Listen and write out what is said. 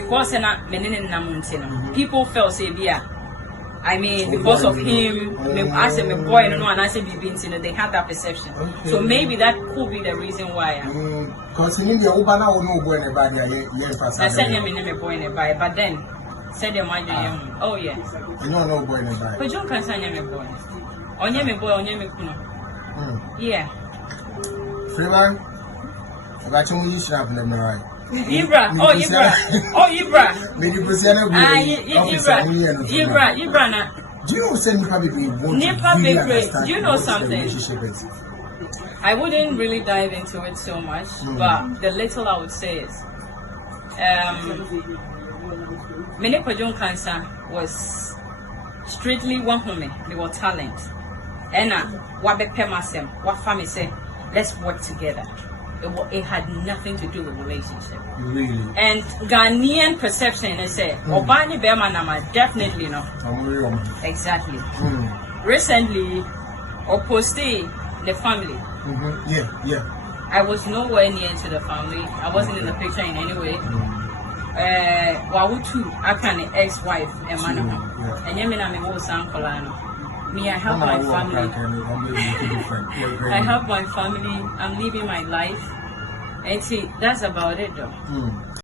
because people felt say I mean, because of him, I said, my boy, and I said, they had that perception. Okay. So maybe that could be the reason why. Because in India, I said, I'm boy in a buy, but then said, oh, yeah. No boy in a buy. But John Nkansah, I'm boy. On your boy, on your kuno. Yeah. Freeman, I got you sharp, right? Ibra, Ibra. Ibra. Do you know do you know something? I wouldn't really dive into it so much, but the little I would say is, Kojo Nkansah was strictly one woman. They were talent. And what family say, let's work together. It had nothing to do with relationship. Really? And Ghanaian perception is say, Obani Bemanama definitely no. Exactly. Recently, Oposte the family. Yeah. I was nowhere near to the family. I wasn't in the picture in any way. Wawutu, I can ex-wife and manama. And Yemina me was Uncle. Me, I help my family. I help my family. I'm living my life. And see, that's about it though.